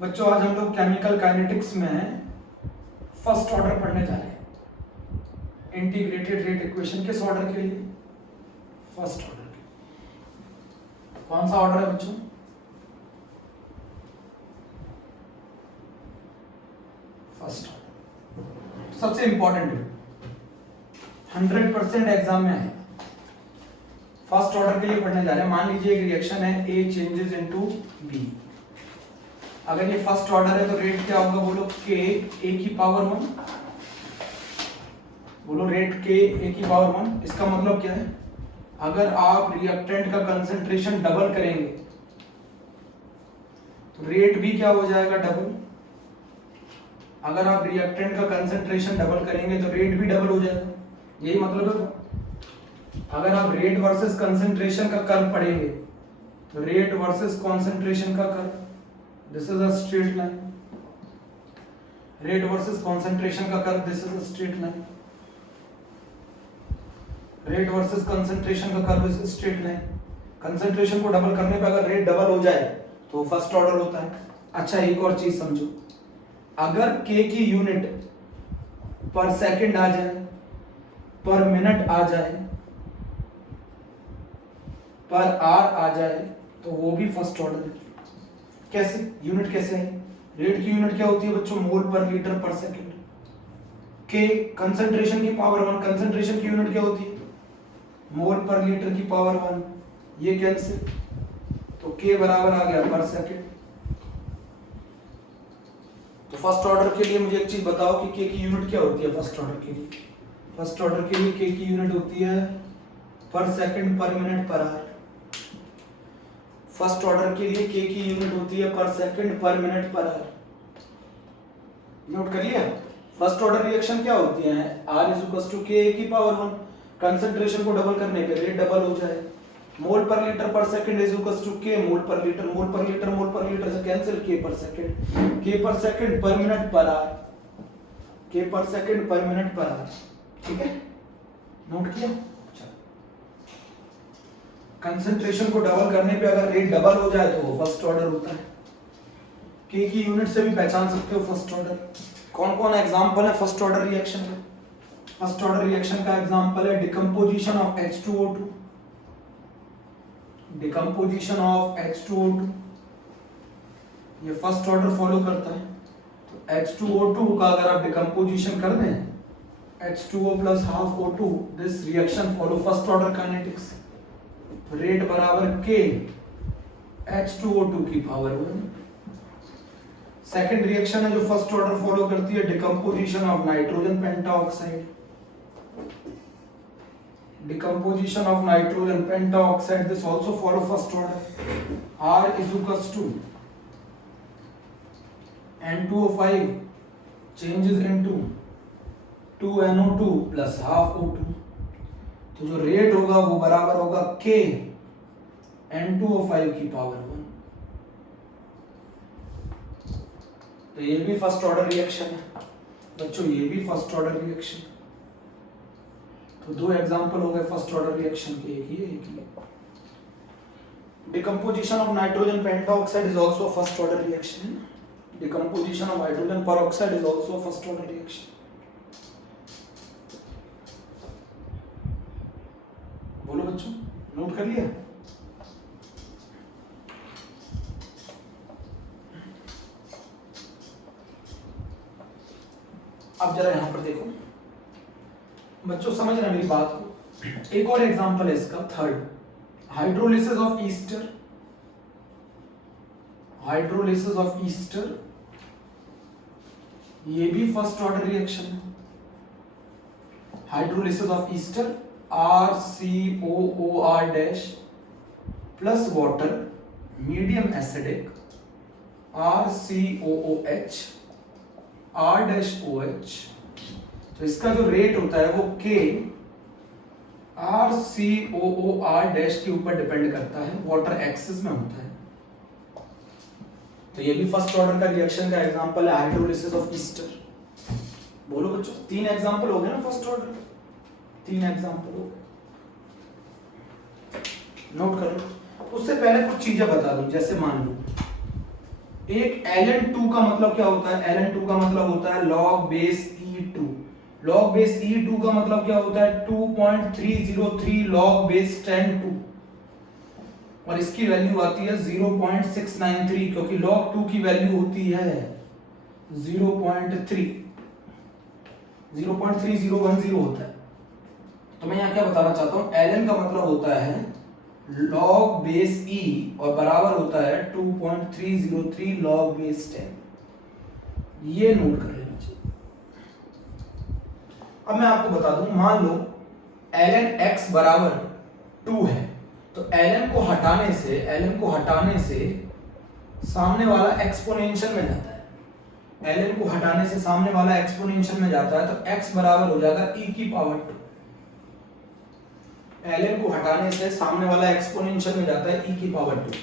बच्चों आज हम लोग केमिकल काइनेटिक्स में फर्स्ट ऑर्डर पढ़ने जा रहे हैं। इंटीग्रेटेड रेट इक्वेशन किस ऑर्डर के लिए? फर्स्ट ऑर्डर के। कौन सा ऑर्डर है बच्चों? First order. सबसे इंपॉर्टेंट है, 100% एग्जाम में आएगा। फर्स्ट ऑर्डर के लिए पढ़ने जा रहे हैं। मान लीजिए एक रिएक्शन है, A चेंजेस इनटू B। अगर ये फर्स्ट ऑर्डर है तो रेट क्या होगा? बोलो K A की पावर 1। बोलो रेट K A की पावर 1। इसका मतलब क्या है? अगर आप रिएक्टेंट का कंसंट्रेशन डबल करेंगे तो रेट भी क्या हो जाएगा? डबल। अगर आप रिएक्टेंट का कंसंट्रेशन डबल करेंगे तो रेट भी डबल हो जाएगा। यही मतलब है। अगर आप रेट वर्सेस कंसंट्रेशन का कर्व पढ़ेंगे तो रेट वर्सेस कंसंट्रेशन का curve, this is a straight line. Rate versus concentration का curve, this is a straight line. Rate versus concentration का curve is straight line. Concentration को डबल करने पर अगर रेट डबल हो जाए तो फर्स्ट ऑर्डर होता है। अच्छा एक और चीज समझो, अगर K की यूनिट पर सेकंड आ जाए, पर मिनट आ जाए, पर आर आ जाए तो वो भी फर्स्ट ऑर्डर है। कैसे? यूनिट कैसे है? रेट की यूनिट क्या होती है बच्चों? मोल पर लीटर पर सेकंड। K कंसंट्रेशन की पावर 1, कंसंट्रेशन की यूनिट क्या होती है? मोल पर लीटर की पावर 1। ये कैंसिल, तो K बराबर आ गया पर सेकंड। तो फर्स्ट ऑर्डर के लिए मुझे एक चीज बताओ कि K की यूनिट क्या होती है फर्स्ट ऑर्डर के लिए? फर्स्ट ऑर्डर के लिए K की यूनिट होती है पर सेकंड पर minute per hour. First order के लिए K की यूनिट होती है पर सेकंड पर मिनट पर आवर। नोट कर लिया? फर्स्ट ऑर्डर रिएक्शन क्या होती है? R इज टू K की पावर 1। कंसंट्रेशन को डबल करने पे रेट डबल हो जाए। मोल पर लीटर पर सेकंड इज टू K मोल पर लीटर, मोल पर लीटर, मोल पर लीटर से कैंसिल, K पर सेकंड। K पर सेकंड पर मिनट पर आवर, K पर सेकंड पर मिनट पर आवर। ठीक है, नोट किया? कंसंट्रेशन को डबल करने पे अगर रेट डबल हो जाए तो वो फर्स्ट ऑर्डर होता है। K की यूनिट से भी पहचान सकते हो फर्स्ट ऑर्डर। कौन कौन एग्जांपल है फर्स्ट ऑर्डर रिएक्शन का? फर्स्ट ऑर्डर रिएक्शन का एग्जांपल है decomposition of H2O2। Decomposition of H2O2 ये फर्स्ट ऑर्डर फॉलो करता है। तो H2O2 का अगर आप डिकम्पोजिशन कर दें, H2O plus half O2, this reaction follow first order kinetics। Rate बराबर K H2O2 की पावर 1। सेकेंड रिएक्शन है जो फर्स्ट ऑर्डर फॉलो करती है, decomposition of nitrogen pentoxide. Decomposition of nitrogen pentoxide, this also follow first order. R is equals to N2O5 changes into 2NO2 plus half O2। तो जो rate होगा वो बराबर होगा K N2O5 की पावर 1। तो ये भी फर्स्ट ऑर्डर रिएक्शन है बच्चों, ये भी फर्स्ट ऑर्डर रिएक्शन। तो दो एग्जांपल हो गए फर्स्ट ऑर्डर रिएक्शन के, एक ये। Decomposition of nitrogen pentoxide is also first order reaction. Decomposition of hydrogen peroxide is also first order reaction. बोलो बच्चों, नोट कर लिया? अब जरा यहां पर देखो बच्चों, समझ रहे मेरी बात को? एक और एग्जांपल है इसका, third, hydrolysis of Easter. Hydrolysis of Easter ये भी फर्स्ट ऑर्डर रिएक्शन है। Hydrolysis of Easter RCOOR dash plus water medium acidic RCOOH R dash OH। तो इसका जो रेट होता है वो K RCOOR डैश के ऊपर डिपेंड करता है, वाटर एक्सिस में होता है। तो ये भी फर्स्ट ऑर्डर का रिएक्शन का एग्जांपल है, हाइड्रोलिसिस ऑफ ईस्टर। बोलो बच्चों, तीन एग्जांपल हो गए ना फर्स्ट ऑर्डर, तीन एग्जांपल हो गए। नोट कर लो। उससे पहले कुछ चीजें बता दूं, जैसे मान लो एक ln2 का मतलब क्या होता है? ln2 का मतलब होता है log base e2। log base e2 का मतलब क्या होता है? 2.303 log base 10(2) और इसकी वैल्यू आती है 0.693 क्योंकि log 2 की वैल्यू होती है 0.3010 होता है। तो मैं यहाँ क्या बताना चाहता हूँ, ln का मतलब होता है log base e और बराबर होता है 2.303 log base 10। ये नोट कर लेना चाहिए। अब मैं आपको बता दूं, मान लो ln x बराबर 2 है, तो ln को हटाने से सामने वाला एक्सपोनेंशियल में जाता है। ln को हटाने से सामने वाला एक्सपोनेंशियल में जाता है, तो x बराबर हो जाएगा e की पावर 2। ln को हटाने से सामने वाला एक्सपोनेंशियल में जाता है e की पावर 2।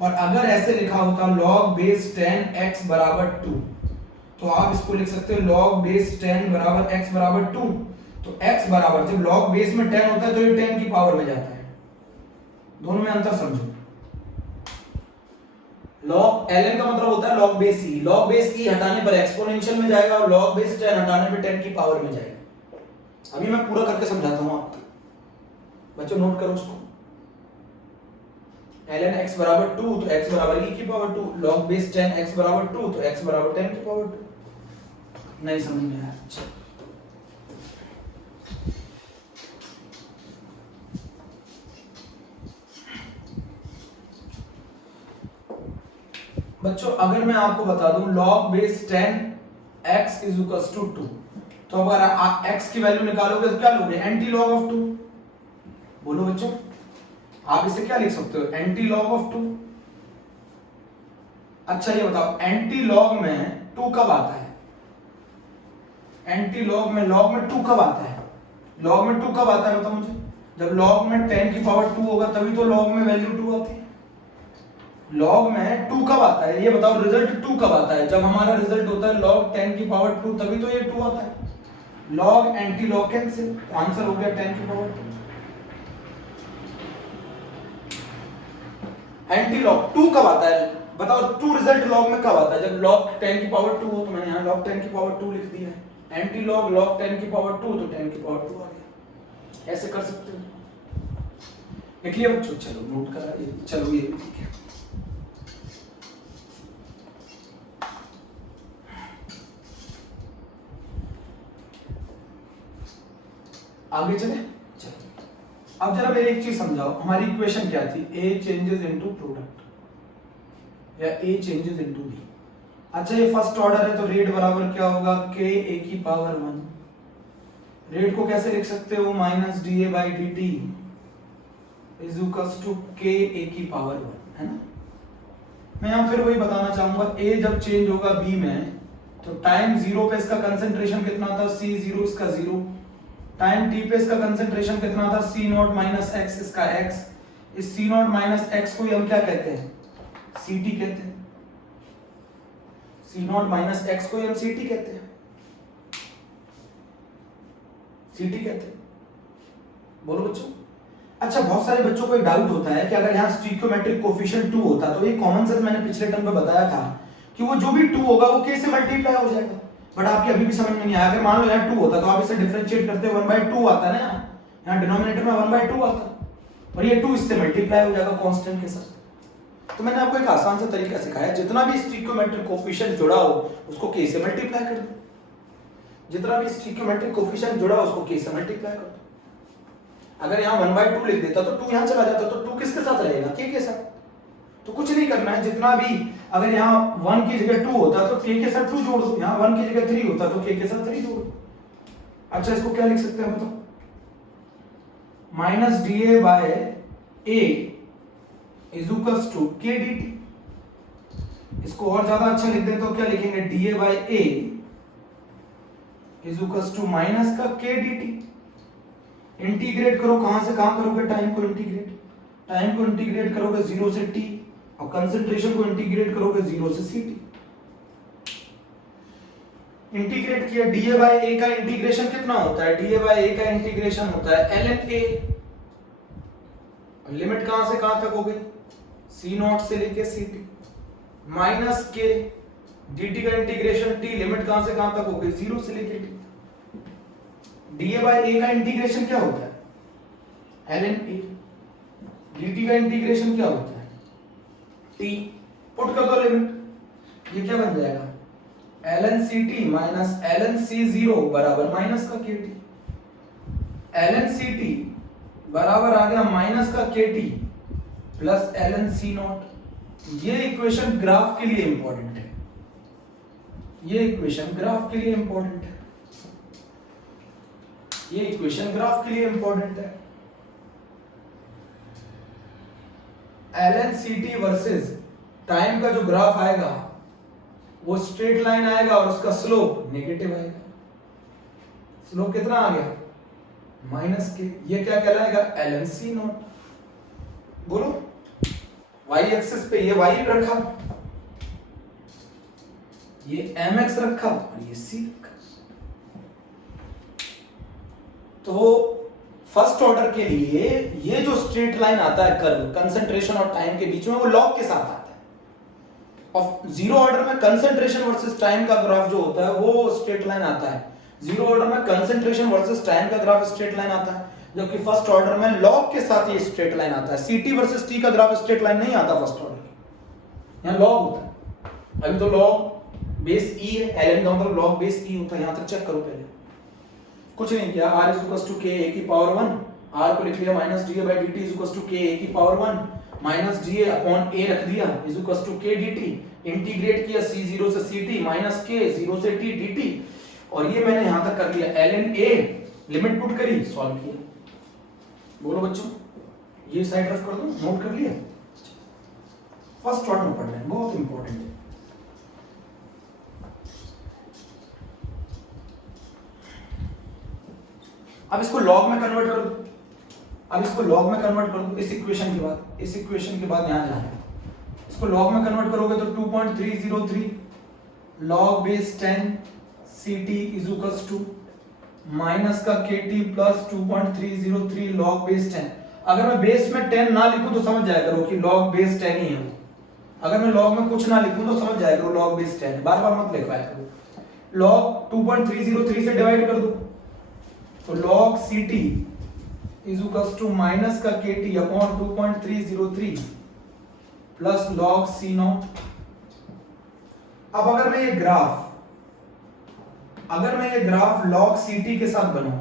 और अगर ऐसे लिखा होता log base 10 x बराबर 2, तो आप इसको लिख सकते हो log base 10 बराबर x बराबर 2। तो x बराबर, जब log base में 10 होता है तो ये 10 की पावर में जाता है। दोनों में अंतर समझो। log ln का मतलब होता है log base e। log base e हटाने पर एक्सपोनेंशियल में जाएगा और log base 10 हटाने पर 10 की पावर में जाएगा। अभी मैं पूरा करके समझाता हूं आपको, बच्चों नोट करो उसको। ln x बराबर 2 तो x बराबर e की पावर 2, log base 10 x बराबर 2 तो x बराबर 10 की पावर 2। नहीं समझ में आया? अच्छा, बच्चों अगर मैं आपको बता दूं log base 10 x is equals to 2, तो अगर आप x की वैल्यू निकालोगे तो क्या लोगे? Anti log of 2। बोलो बच्चों, आप इसे क्या लिख सकते हो? Anti log of 2। अच्छा ये बताओ, एंटी लॉग में 2 कब आता है? एंटी लॉग में 2 कब आता है? लॉग में 2 कब आता है बताओ मुझे? जब लॉग में 10 की पावर 2 होगा तभी तो लॉग में वैल्यू 2 आती है। लॉग में 2 कब आता है? ये बताओ, रिजल्ट 2 कब आता है? जब हमारा रिजल्ट होता है log 10 की पावर 2, तभी तो ये 2 आता है। Log anti log cancel, answer हो गया 10 की पावर 2। एंटी लॉग 2 कब आता है बताओ? 2 रिजल्ट लॉग में कब आता है? जब log 10 की पावर 2 हो, तो मैंने यहाँ log 10 की पावर 2 लिख दिया है। एंटी लॉग log 10 की पावर 2 तो 10 की पावर 2 आ गया। ऐसे कर सकते हो, लिख लिया बच्चों? चलो नोट करा, चलो ये भी ठीक है। आगे चले, चलो अब जरा मेरी एक चीज समझाओ, हमारी इक्वेशन क्या थी? A चेंजेस इनटू प्रोडक्ट या A चेंजेस इनटू B। अच्छा ये फर्स्ट ऑर्डर है तो रेट बराबर क्या होगा? K A की पावर 1। रेट को कैसे लिख सकते हो? Minus DA by DT is equals to K A की पावर 1, है ना? मैं यहाँ फिर वही बताना चाहूंगा, A जब चेंज होगा B में तो टाइम 0 पे इसका कंसंट्रेशन कितना था? C0 इसका 0। टाइम t पे इसका कंसंट्रेशन कितना था? C0 माइनस x इसका x। इस C0 माइनस x को हम क्या कहते हैं? Ct कहते हैं। C0 माइनस x को हम Ct कहते हैं। Ct कहते हैं, बोलो बच्चों। अच्छा बहुत सारे बच्चों को एक डाउट होता है कि अगर यहाँ स्टीकियोमेट्रिक कोफिशिएंट 2 होता तो ये कॉमन सेंस मैंने पिछले टर्म में बताया था कि वो जो भी 2 होगा वो k से मल्टीप्लाई हो जाएगा। बट आपके अभी भी समझ में नहीं आया। अगर मान लो यहाँ 2 होता तो आप इसे डिफरेंशिएट करते 1/2 आता है ना, यहाँ डिनोमिनेटर में 1/2 आता और ये 2 इससे मल्टीप्लाई हो जाएगा कांस्टेंट के साथ। तो मैंने आपको एक आसान सा तरीका सिखाया, जितना भी स्टीकियोमेट्रिक कोफिशिएंट जुड़ा हो उसको k से मल्टीप्लाई कर दो। जितना भी स्टीकियोमेट्रिक कोफिशिएंट जुड़ा हो उसको k से मल्टीप्लाई कर दो। अगर यहाँ 1/2 लिख देता तो 2 यहाँ चला जाता, तो 2 किसके साथ रहेगा? k के साथ। तो कुछ नहीं करना है, जितना भी अगर यहाँ 1 की जगह 2 होता तो k के साथ 2 जोड़ दो, यहाँ 1 की जगह 3 होता तो k के साथ 3 जोड़ दो। अच्छा इसको क्या लिख सकते हैं बताओ? Minus DA by A is equals to k dt। इसको और ज्यादा अच्छा लिख दें तो क्या लिखेंगे? DA by A is equals to minus का k dt। इंटीग्रेट करो, कहां से कहां करोगे? टाइम को इंटीग्रेट, टाइम को इंटीग्रेट करोगे 0 से t और कंसंट्रेशन को इंटीग्रेट करोगे 0 से Ct। इंटीग्रेट किया, DA बाय A का इंटीग्रेशन कितना होता है? DA बाय A का इंटीग्रेशन होता है ln A। लिमिट कहां से कहां तक हो गई? C0 से लेके Ct। माइनस के dt का इंटीग्रेशन t, लिमिट कहां से कहां तक हो गई, 0 से लेके t। dA बाय a का इंटीग्रेशन क्या होता है, ln a। dt का इंटीग्रेशन क्या होता है, t। पुट कर दो लिमिट, ये क्या बन जाएगा, ln ct minus ln c0 बराबर माइनस का kt। ln ct बराबर आ गया माइनस का kt plus ln c not. ये इक्वेशन ग्राफ के लिए इंपॉर्टेंट है, ये इक्वेशन ग्राफ के लिए इंपॉर्टेंट है, ये इक्वेशन ग्राफ के लिए इंपॉर्टेंट है। ln ct वर्सेस टाइम का जो ग्राफ आएगा वो स्ट्रेट लाइन आएगा और उसका स्लोप नेगेटिव आएगा। स्लोप कितना आ गया, माइनस के। ये क्या कहलाएगा, ln c नॉट। बोलो, y एक्सिस पे ये y रखा, ये mx रखा और ये c रखा। तो फर्स्ट ऑर्डर के लिए ये जो स्ट्रेट लाइन आता है कर्व कंसंट्रेशन और टाइम के बीच में, वो लॉग के साथ आता है। और जीरो ऑर्डर में कंसंट्रेशन वर्सेस टाइम का ग्राफ जो होता है वो स्ट्रेट लाइन आता है। जीरो ऑर्डर में कंसंट्रेशन वर्सेस टाइम का ग्राफ स्ट्रेट लाइन आता है, जबकि फर्स्ट ऑर्डर में लॉग के साथ ये स्ट्रेट लाइन आता है। ct वर्सेस t का ग्राफ स्ट्रेट लाइन नहीं आता फर्स्ट ऑर्डर, यहाँ लॉग होता है। अभी तो लॉग बेस e है, ln का मतलब लॉग बेस e होता है। यहां तक चेक करो पहले, कुछ नहीं किया। r is to k a की पावर 1, r को लिख लिया minus da by dt is to k a की power 1 minus da upon a रख दिया is to k dt। Integrate किया c0 से ct माइनस k 0 से t dt, और ये मैंने यहां तक कर लिया ln a, लिमिट पुट करी, सॉल्व किया। बोलो बच्चों, ये साइड रफ कर दो, नोट कर लिया। फर्स्ट ऑर्डर में पढ़ रहे हैं, बहुत इंपॉर्टेंट है। अब इसको लॉग में कन्वर्ट कर दो, अब इसको लॉग में कन्वर्ट कर दो। इस इक्वेशन के बाद, इस इक्वेशन के बाद यहां जाना है। इसको लॉग में कन्वर्ट करोगे तो 2.303 log base 10 ct is equals to minus का kt प्लस 2.303 लॉग बेस 10। अगर मैं बेस में 10 ना लिखूं तो समझ जाया करो कि लॉग बेस 10 ही है वो। अगर मैं लॉग में कुछ ना लिखूं तो समझ जाया करो लॉग बेस 10 है, बार बार मत लिखवाया करो। लॉग 2.303 से डिवाइड कर दो तो log ct is equals to minus का kt upon 2.303 plus log c naught. अब अगर मैं ये ग्राफ log ct के साथ बनाऊं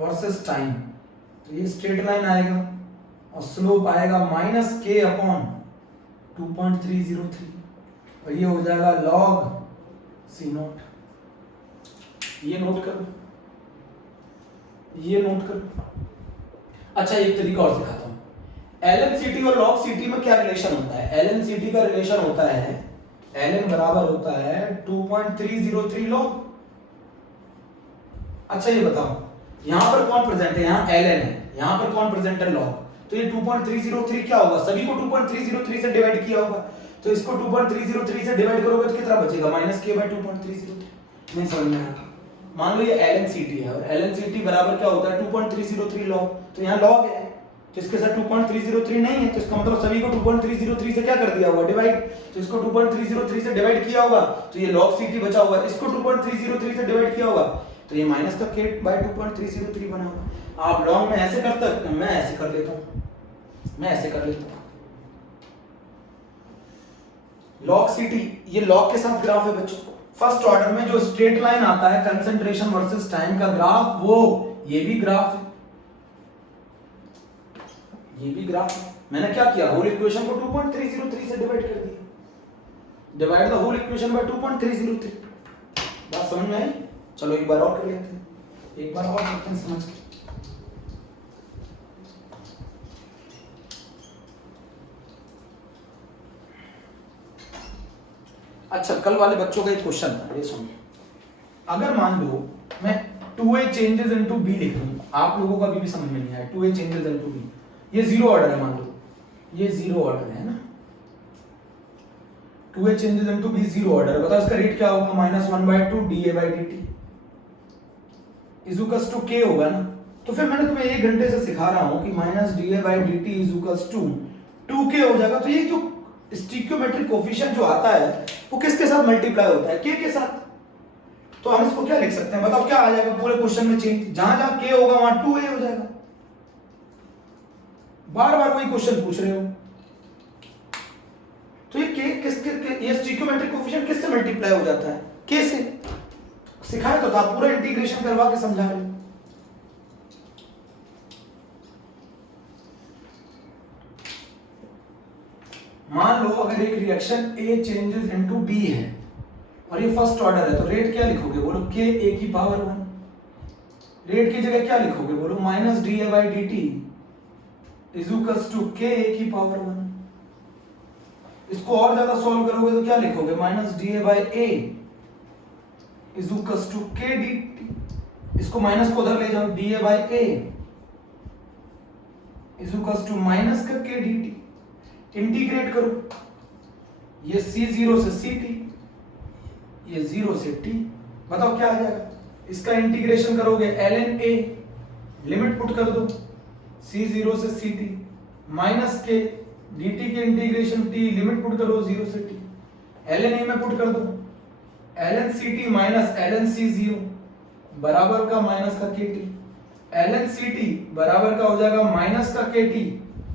वर्सेस टाइम, तो ये स्ट्रेट लाइन आएगा और स्लोप आएगा माइनस k अपॉन 2.303 और ये हो जाएगा log c नॉट। ये नोट करो, ये नोट करो। अच्छा, एक तरीका और सिखाता हूं। ln ct और log ct में क्या रिलेशन होता है? ln ct का रिलेशन होता है, ln बराबर होता है 2.303 log। अच्छा ये बताओ, यहां पर कौन प्रेजेंट है? यहां ln है, यहां पर कौन प्रेजेंट है? log। तो ये 2.303 क्या होगा? सभी को 2.303 से डिवाइड किया होगा, तो इसको 2.303 से डिवाइड करोगे तो कितना बचेगा? Minus k by 2.303। नहीं समझ में आया? मान लो ये ln ct है और ln ct बराबर क्या होता है? 2.303 log। तो यहाँ log है तो इसके साथ 2.303 नहीं है, तो इसका मतलब सभी को 2.303 से क्या कर दिया होगा? डिवाइड। तो इसको 2.303 से डिवाइड किया होगा तो ये log ct बचा होगा, इसको 2.303 से डिवाइड किया होगा तो ये माइनस का k बाई 2.303 बना होगा। आप लॉन्ग में ऐसे करते हो, मैं ऐसे कर लेता हूँ, मैं ऐसे कर लेता हूँ। log ct ये log के साथ ग्राफ है बच्चों। फर्स्ट ऑर्डर में जो स्ट्रेट लाइन आता है कंसंट्रेशन वर्सेस टाइम का ग्राफ, वो ये भी ग्राफ है, ये भी ग्राफ है। मैंने क्या किया? होल इक्वेशन को 2.303 से डिवाइड कर दिया। Divide the whole equation by 2.303। बात समझ में आई? चलो एक बार और कर लेते हैं, एक बार और करते हैं समझ के। अच्छा, कल वाले बच्चों का एक क्वेश्चन था, ये सुनिए। अगर मान लो मैं 2a चेंजेस इनटू b लिख दूं, आप लोगों को अभी भी समझ में नहीं आया। 2a चेंजेस इनटू b, ये जीरो ऑर्डर है, मान लो ये जीरो ऑर्डर है ना। 2a changes into b zero order है। बताओ इसका रेट क्या होगा? -1/2 da by dt is equals to k होगा ना। तो फिर मैंने तुम्हें 1 घंटे से सिखा रहा हूं कि -da by dt is equals to 2k हो जाएगा। तो ये जो स्टिक्योमेट्रिक कोफिशिएंट जो आता है वो किसके साथ मल्टीप्लाई होता है? के साथ। तो हम इसको क्या लिख सकते हैं? बताओ क्या आ जाएगा पूरे क्वेश्चन में चेंज? जहां जहां के होगा वहां 2a हो जाएगा। बार बार वही क्वेश्चन पूछ रहे हो। तो ये के किसके, ये स्टिक्योमेट्रिक कोफिशिएंट किससे मल्टीप्लाई हो जाता है? के से। सिखाया तो था, पूरा इंटीग्रेशन करवा के समझा रहे हो। मान लो अगर एक reaction A changes into B है और ये फर्स्ट ऑर्डर है, तो रेट क्या लिखोगे? बोलो के A की पावर 1। रेट की जगह क्या लिखोगे? बोलो minus dA/dt is equals to K A की पावर 1। इसको और ज्यादा सॉल्व करोगे तो क्या लिखोगे? Minus dA/A is equals to K dt। इसको माइनस को उधर ले जाओ, dA/A is equals to minus का के dt। इंटीग्रेट करो, ये C0 से CT, ये 0 से T। बताओ क्या आ जाएगा? इसका इंटीग्रेशन करोगे ln A, लिमिट पुट कर दो C0 से CT माइनस के dt के इंटीग्रेशन T, लिमिट पुट करो 0 से T, ln A में पुट कर दो ln CT minus ln C0 बराबर का माइनस का KT, ln CT बराबर का हो जाएगा माइनस का KT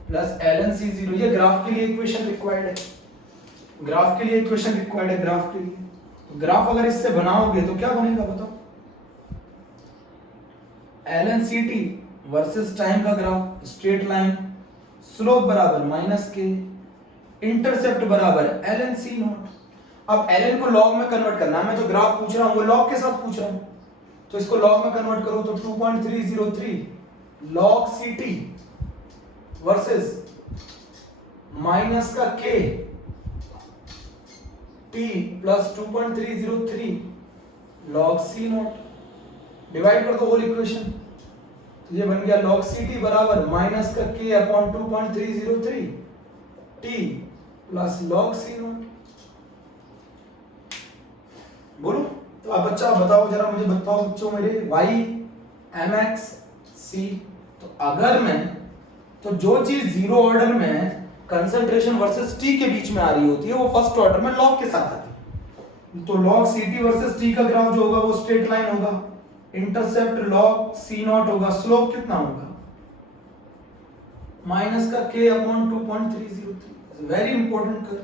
प्लस ln C0। ये ग्राफ के लिए इक्वेशन रिक्वायर्ड है, ग्राफ के लिए इक्वेशन रिक्वायर्ड है, ग्राफ के लिए। तो ग्राफ अगर इससे बनाओगे तो क्या बनेगा बताओ? ln CT वर्सेस टाइम का ग्राफ, स्ट्रेट लाइन, स्लोप बराबर माइनस के, इंटरसेप्ट बराबर ln C0। अब ln को लॉग में कन्वर्ट करना है, मैं जो ग्राफ पूछ रहा हूं वो लॉग के साथ पूछ रहा हूं, तो इसको लॉग में कन्वर्ट करो तो 2.303 log CT वर्सेस माइनस का k t plus 2.303 log C0, divide कर दो होल इक्वेशन, तो ये बन गया log CT बराबर माइनस का k upon 2.303 t plus log C0। बोलो तो आप बच्चा बताओ जरा, मुझे बताओ बच्चों मेरे, y mx c। तो अगर मैं, तो जो चीज जीरो ऑर्डर में कंसंट्रेशन वर्सेस टी के बीच में आ रही होती है वो फर्स्ट ऑर्डर में लॉग के साथ आती है। तो लॉग CT वर्सेस टी का ग्राफ जो होगा वो स्ट्रेट लाइन होगा, इंटरसेप्ट लॉग C0 होगा, स्लोप कितना होगा? माइनस का k अपॉन 2.303। वेरी इंपॉर्टेंट, कर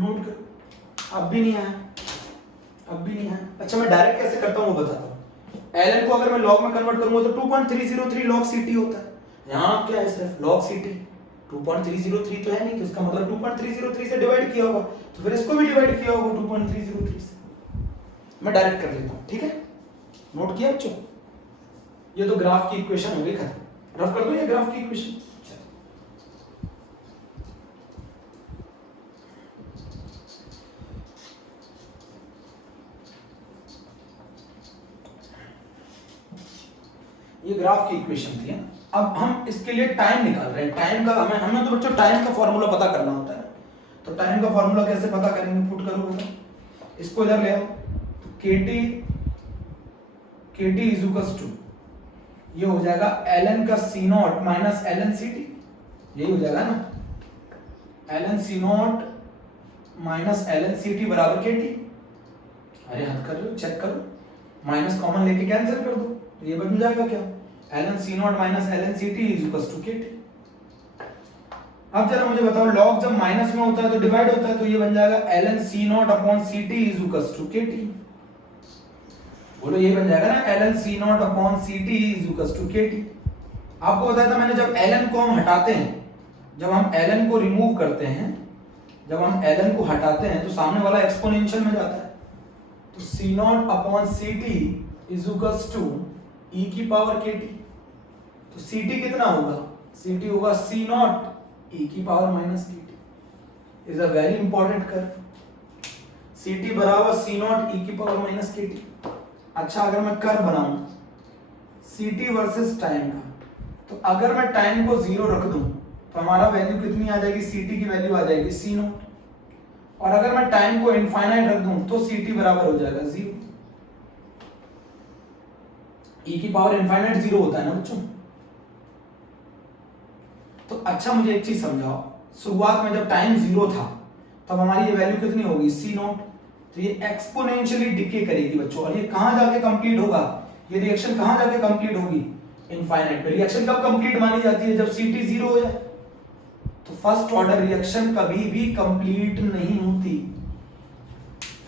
नोट कर। अब भी नहीं आया, अब भी नहीं आया। अच्छा मैं डायरेक्ट कैसे करता हूं वो बताता हूं। ln को अगर मैं log में कन्वर्ट करूंगा तो 2.303 log CT होता है। यहाँ क्या है? सिर्फ log CT, 2.303 तो है नहीं, तो इसका मतलब 2.303 से डिवाइड किया होगा, तो फिर इसको भी डिवाइड किया होगा 2.303 से। मैं डायरेक्ट कर लेता हूँ, ठीक है? नोट किया बच्चों? ये तो ग्राफ की इक्वेशन हो गई खत्म। रफ कर दो ये ग्राफ की इक्वेशन। ये ग्राफ की इक्वेशन थी। अब हम इसके लिए टाइम निकाल रहे हैं। टाइम का हमें तो बच्चों टाइम का फॉर्मूला पता करना होता है। तो टाइम का फॉर्मूला कैसे पता करेंगे? पुट करो बेटा, इसको इधर ले आओ। तो KT इज इक्वल्स टू, ये हो जाएगा ln का C0 माइनस ln CT, यही हो जाएगा ना, ln C0 minus ln CT बराबर KT। अरे हद कर लो, चेक करो, माइनस कॉमन लेके कैंसिल कर दो, तो ये बन जाएगा क्या? ln C0 minus ln CT is equals to KT। अब जरा मुझे बताओ, लॉग जब माइनस में होता है तो डिवाइड होता है, तो ये बन जाएगा ln C0 upon CT is equals to KT। बोलो ये बन जाएगा ना, ln C0 upon CT is equals to KT। आपको बताया था मैंने, जब ln को हम हटाते हैं, जब हम ln को रिमूव करते हैं, जब हम ln को हटाते हैं तो सामने वाला एक्सपोनेंशियल में जाता है। तो C0 upon CT is equals to e की पावर KT। तो CT कितना होगा? CT होगा C0 e की power minus KT। Is a very important curve. CT बराबर C0 e की पावर माइनस KT। अच्छा अगर मैं कर्व बनाऊं CT वर्सेस टाइम का, तो अगर मैं टाइम को 0 रख दूं तो हमारा वैल्यू कितनी आ जाएगी? CT की वैल्यू आ जाएगी C0। और अगर मैं टाइम को इनफाइनाइट रख दूं तो CT बराबर हो जाएगा 0। e की पावर इनफाइनाइट 0 होता है ना बच्चों। तो अच्छा मुझे एक चीज समझाओ, शुरुआत में जब टाइम 0 था तब हमारी ये वैल्यू कितनी होगी C नॉट। तो ये एक्सपोनेंशियली डिके करेगी बच्चों, और ये कहां जाके कंप्लीट होगा, ये रिएक्शन कहां जाके कंप्लीट होगी, इनफाइनाइट पे। रिएक्शन कब कंप्लीट मानी जाती है, जब CT 0 हो जाए। तो फर्स्ट ऑर्डर रिएक्शन कभी भी कंप्लीट नहीं होती,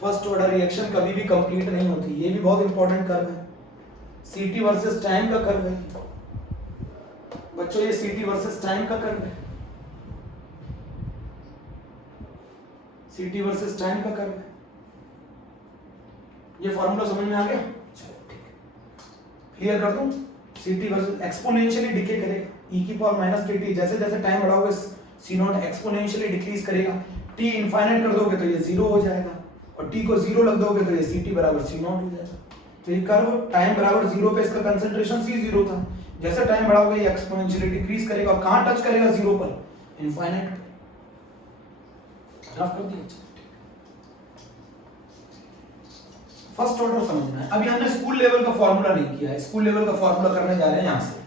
फर्स्ट ऑर्डर रिएक्शन कभी भी कंप्लीट नहीं होती। ये भी बहुत इंपॉर्टेंट कर्व है, CT वर्सेस टाइम का कर्व है बच्चों, ये CT वर्सेस टाइम का कर्व है, CT वर्सेस टाइम का कर्व है। ये फॉर्मूला समझ में आ गया, चलो ठीक है, क्लियर कर दूं। CT वर्सेस एक्सपोनेंशियली डिके करेगा, e की पावर माइनस KT, जैसे जैसे टाइम बढ़ाओगे C नॉट एक्सपोनेंशियली डिक्रीज करेगा, t इनफाइनाइट कर दोगे तो ये 0 हो जाएगा, और t को 0 लग दोगे तो ये CT बराबर C नॉट हो जाएगा। तो ये कर्व टाइम बराबर 0 पे इसका कंसंट्रेशन C0 था, जैसे टाइम बढ़ाओगे ये एक्सपोनेंशियली डिक्रीज करेगा, और कहां टच करेगा 0 पर, इनफाइनाइट पे। ग्राफ कर दिया। फर्स्ट ऑर्डर समझना है। अभी हमने स्कूल लेवल का फॉर्मूला नहीं किया है, स्कूल लेवल का फॉर्मूला करने जा रहे हैं यहां से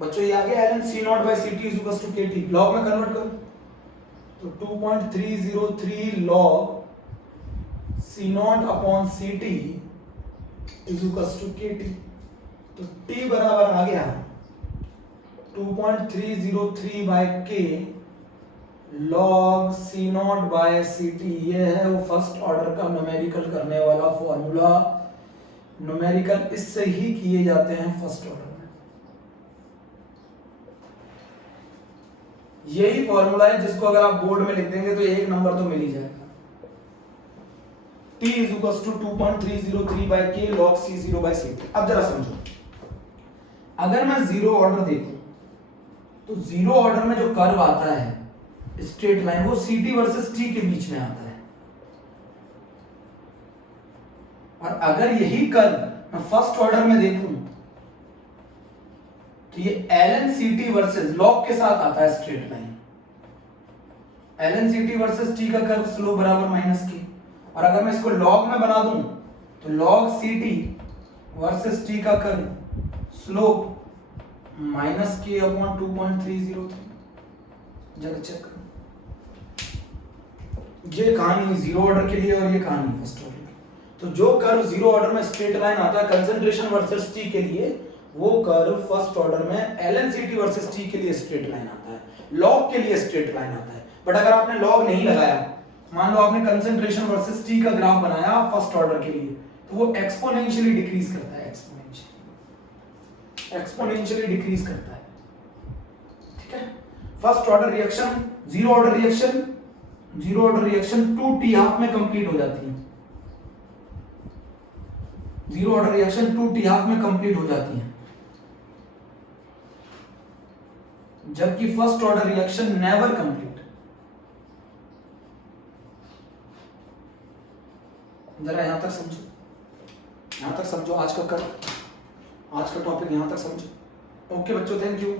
बच्चों। ये आ गया ln C not by CT is equal to KT, log में कन्वर्ट करो तो 2.303 log C not upon CT is equal to KT। तो T बराबर आ गया 2.303 by K log C not by CT। ये है वो फर्स्ट ऑर्डर का न्यूमेरिकल करने वाला फॉर्मूला। न्यूमेरिकल इससे ही किए जाते हैं फर्स्ट ऑर्डर में। यही फॉर्मूला है जिसको अगर आप बोर्ड में लिख देंगे तो एक नंबर तो मिल ही जाएगा। T is equal to 2.303 by K log C0 by CT। अब जरा समझो, अगर मैं जीरो ऑर्डर देखूं तो जीरो ऑर्डर में जो कर्व आता है स्ट्रेट लाइन, वो CT वर्सेस T के बीच में आता है। और अगर यही कर्व मैं फर्स्ट ऑर्डर में देखूं तो ये ln CT वर्सेस लॉग के साथ आता है straight line. ln CT versus T का कर्व स्लोप बराबर माइनस के, और अगर मैं इसको लॉग में बना दूं तो log CT वर्सेस T का कर्व स्लोप माइनस के अपॉन 2.303। जरा चेक करो, ये कहानी जीरो ऑर्डर के लिए और ये कहानी फर्स्ट ऑर्डर की। तो जो कर्व जीरो ऑर्डर में स्ट्रेट लाइन आता है कंसंट्रेशन वर्सेस T के लिए, वो कर्व फर्स्ट ऑर्डर में ln CT वर्सेस T के लिए स्ट्रेट लाइन आता है, लॉग के लिए स्ट्रेट लाइन आता है। बट अगर आपने लॉग नहीं लगाया, मान लो आपने कंसंट्रेशन वर्सेस T का ग्राफ बनाया फर्स्ट ऑर्डर के लिए, तो वो एक्सपोनेंशियली डिक्रीज करता है, एक्सपोनेंशियली डिक्रीज करता है। ठीक है, first order reaction, zero order reaction, zero order reaction 2t half में कंप्लीट हो जाती है। Zero order reaction 2t half में कंप्लीट हो जाती है, जबकि first order reaction never complete. जरा यहां तक समझो, यहां तक समझो, आज का टॉपिक यहां तक समझो। ओके बच्चों, थैंक यू।